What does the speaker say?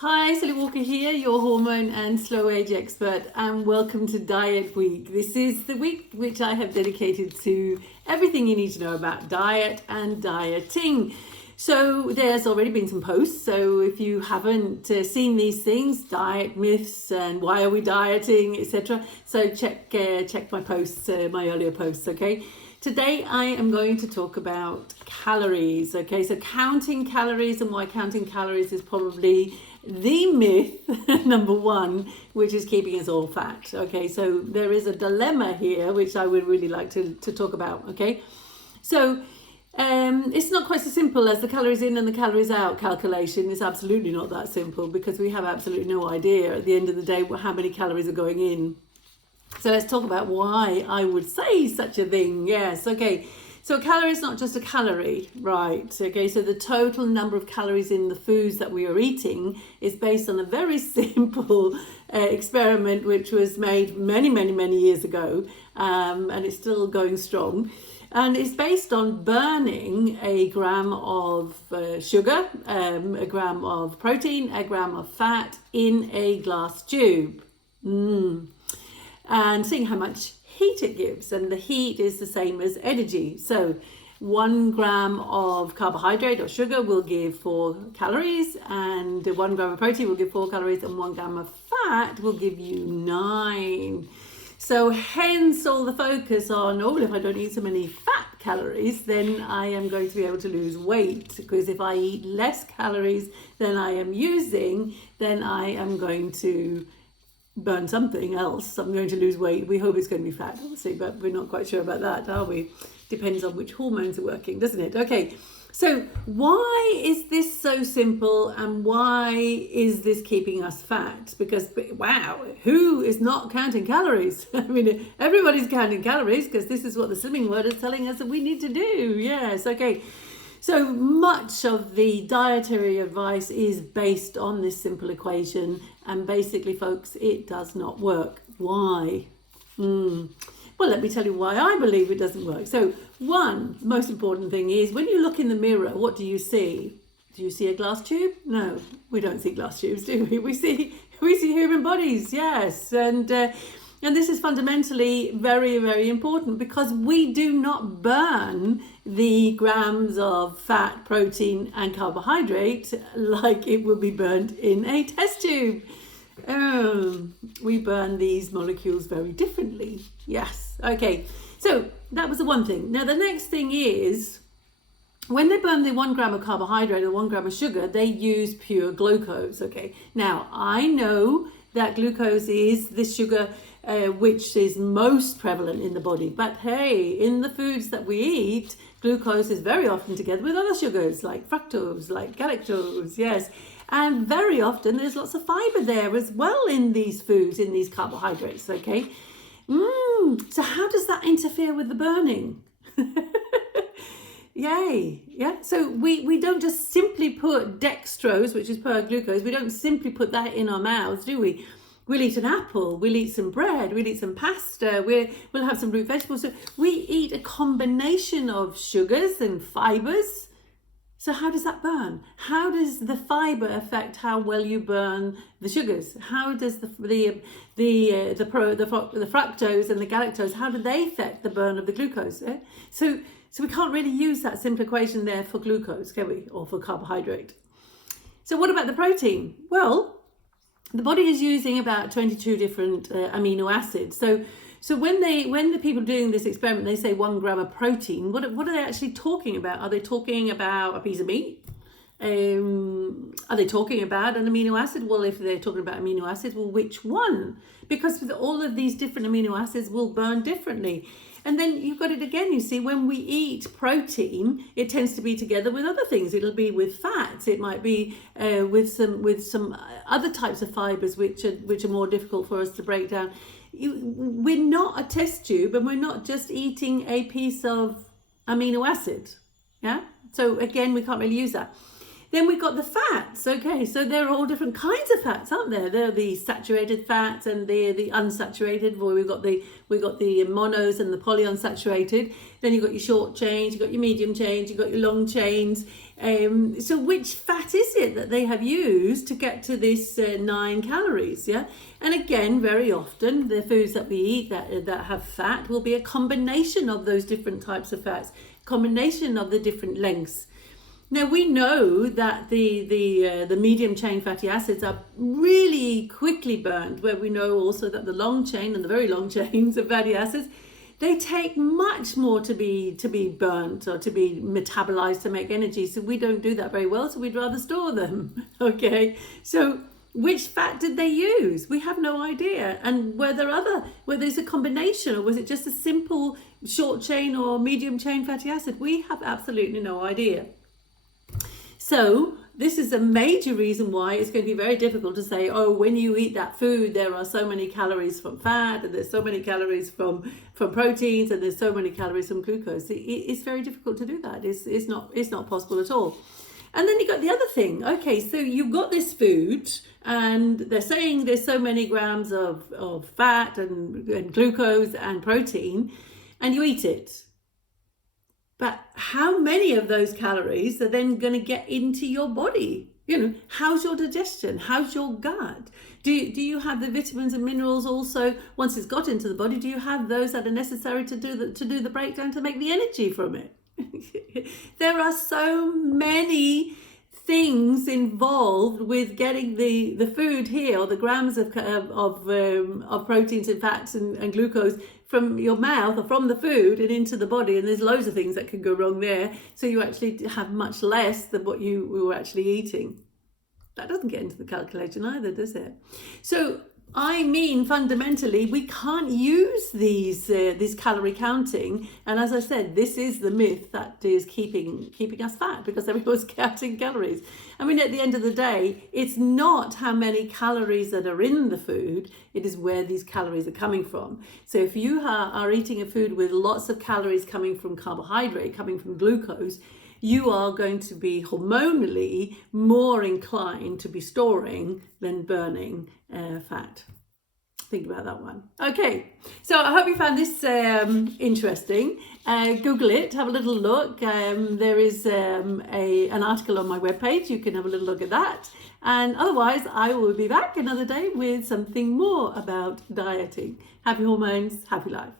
Hi, Sally Walker here, your hormone and slow age expert, and welcome to Diet Week. This is the week which I have dedicated to everything you need to know about diet and dieting. So there's already been some posts, so if you haven't seen these things, diet myths and why are we dieting, etc. So check my posts, my earlier posts, okay? Today I am going to talk about calories, okay? So counting calories and why counting calories is probably the myth number one, which is keeping us all fat, okay? So there is a dilemma here, which I would really like to talk about, okay? So it's not quite so simple as the calories in and the calories out calculation. It's absolutely not that simple because we have absolutely no idea at the end of the day how many calories are going in. So let's talk about why I would say such a thing. Yes, okay. So a calorie is not just a calorie, right? Okay, so the total number of calories in the foods that we are eating is based on a very simple experiment which was made many years ago, and it's still going strong. And it's based on burning a gram of sugar, a gram of protein, a gram of fat in a glass tube. And seeing how much heat it gives, and the heat is the same as energy. So 1 gram of carbohydrate or sugar will give 4 calories, and 1 gram of protein will give 4 calories, and 1 gram of fat will give you 9. So hence all the focus on, if I don't eat so many fat calories, then I am going to be able to lose weight, because if I eat less calories than I am using, then I am going to burn something else. I'm going to lose weight. We hope it's going to be fat, obviously, but we're not quite sure about that, are we? Depends on which hormones are working, doesn't it? Okay, so why is this so simple, and why is this keeping us fat? Because, wow, who is not counting calories? I mean, everybody's counting calories, because this is what the Slimming World is telling us that we need to do. Yes, okay. So much of the dietary advice is based on this simple equation, and basically, folks, it does not work. Why? Well, let me tell you why I believe it doesn't work. So one most important thing is, when you look in the mirror, what do you see? Do you see a glass tube? No, we don't see glass tubes, do we? We see human bodies, yes. And this is fundamentally very important, because we do not burn the grams of fat, protein and carbohydrate like it will be burned in a test tube. We burn these molecules very differently. Yes, okay. So that was the one thing. Now the next thing is, when they burn the 1 gram of carbohydrate or 1 gram of sugar, they use pure glucose, okay? Now, I know that glucose is the sugar which is most prevalent in the body. But hey, in the foods that we eat, glucose is very often together with other sugars like fructose, like galactose, yes. And very often there's lots of fiber there as well in these foods, in these carbohydrates, okay? So how does that interfere with the burning? Yay, yeah. So we don't just simply put dextrose, which is pure glucose, we don't simply put that in our mouths, do we? We'll eat an apple, we'll eat some bread, we'll eat some pasta, we'll have some root vegetables. So we eat a combination of sugars and fibers. So how does that burn? How does the fiber affect how well you burn the sugars? How does the fructose and the galactose, how do they affect the burn of the glucose? Eh? So we can't really use that simple equation there for glucose, can we? Or for carbohydrate. So what about the protein? Well, the body is using about 22 different amino acids. So when the people doing this experiment, they say 1 gram of protein, what are they actually talking about? Are they talking about a piece of meat? Are they talking about an amino acid? Well, if they're talking about amino acids, well, which one? Because with all of these different amino acids will burn differently. And then you've got it again, you see, when we eat protein, it tends to be together with other things. It'll be with fats. It might be with some other types of fibers which are more difficult for us to break down. We're not a test tube, and we're not just eating a piece of amino acid. Yeah. So again, we can't really use that. Then we've got the fats. Okay, so there are all different kinds of fats, aren't there? There are the saturated fats and the unsaturated. We've got the monos and the polyunsaturated. Then you've got your short chains, you've got your medium chains, you've got your long chains. So which fat is it that they have used to get to this 9 calories? Yeah, and again, very often the foods that we eat that have fat will be a combination of those different types of fats, combination of the different lengths. Now we know that the medium chain fatty acids are really quickly burned, where we know also that the long chain and the very long chains of fatty acids, they take much more to be burnt or to be metabolized to make energy. So we don't do that very well, so we'd rather store them. Okay, so which fat did they use? We have no idea. And whether it's a combination, or was it just a simple short chain or medium chain fatty acid, we have absolutely no idea. So this is a major reason why it's going to be very difficult to say, oh, when you eat that food, there are so many calories from fat, and there's so many calories from proteins, and there's so many calories from glucose. It's very difficult to do that. It's not possible at all. And then you got the other thing. Okay, so you've got this food, and they're saying there's so many grams of fat and glucose and protein, and you eat it. But how many of those calories are then going to get into your body? You know, how's your digestion? How's your gut? Do you have the vitamins and minerals also, once it's got into the body, do you have those that are necessary to do the breakdown to make the energy from it? There are so many things involved with getting the food here, or the grams of proteins and fats and glucose from your mouth or from the food and into the body, and there's loads of things that can go wrong there, so you actually have much less than what you were actually eating. That doesn't get into the calculation either, does it? So I mean, fundamentally, we can't use this calorie counting. And as I said, this is the myth that is keeping us fat, because everyone's counting calories. I mean, at the end of the day, it's not how many calories that are in the food, it is where these calories are coming from. So if you are eating a food with lots of calories coming from carbohydrate, coming from glucose, you are going to be hormonally more inclined to be storing than burning fat. Think about that one. Okay, so I hope you found this interesting. Google it, have a little look. There is an article on my webpage. You can have a little look at that. And otherwise, I will be back another day with something more about dieting. Happy hormones, happy life.